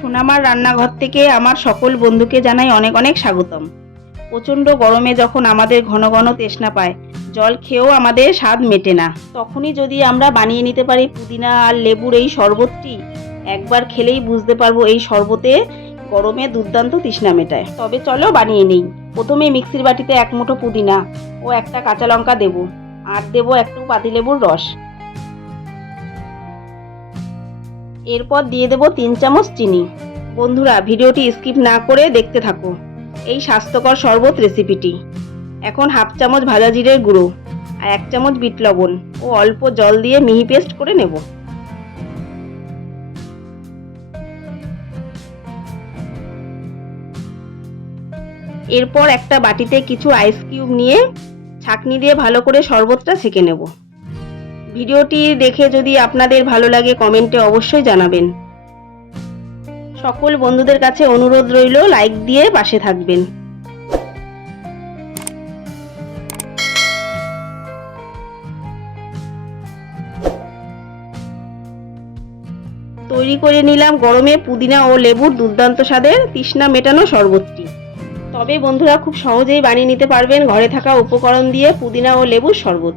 সোনামার রান্নাঘর থেকে আমার সকল বন্ধুকে জানাই অনেক অনেক স্বাগতম। প্রচণ্ড গরমে যখন আমাদের ঘন ঘন তৃষ্ণা পায়, জল খেয়েও আমাদের স্বাদ মেটে না। তখনই যদি আমরা বানিয়ে নিতে পারি পুদিনা আর লেবুর এই শরবতটি, একবার খেলেই বুঝতে পারব এই শরবতে গরমে দুর্দান্ত তৃষ্ণা মেটায়। তবে চলো বানিয়ে নিই। প্রথমে মিক্সির বাটিতে এক মুঠো পুদিনা ও একটা কাঁচা লঙ্কা দেবো। আর দেবো একটু পাতিলেবুর রস। এরপর দিয়ে দেবো তিন চামচ চিনি। বন্ধুরা, ভিডিওটি স্কিপ না করে দেখতে থাকো। এই স্বাস্থ্যকর শরবত রেসিপিটি। এখন হাফ চামচ ভাজা জিরের গুঁড়ো আর এক চামচ বিট লবণ ও অল্প জল দিয়ে মিহি পেস্ট করে নেব। এরপর একটা বাটিতে কিছু আইস কিউব নিয়ে ছাকনি দিয়ে ভালো করে শরবতটা ছেঁকে নেব। ভিডিওটি দেখে যদি আপনাদের ভালো লাগে, কমেন্টে অবশ্যই জানাবেন। সকল বন্ধুদের কাছে অনুরোধ রইল, লাইক দিয়ে পাশে থাকবেন। তৈরি করে নিলাম গরমে পুদিনা ও লেবুর দুর্দান্ত স্বাদের তৃষ্ণা মেটানো শরবতটি। তবে বন্ধুরা, খুব সহজেই বানিয়ে নিতে পারবেন ঘরে থাকা উপকরণ দিয়ে পুদিনা ও লেবুর শরবত।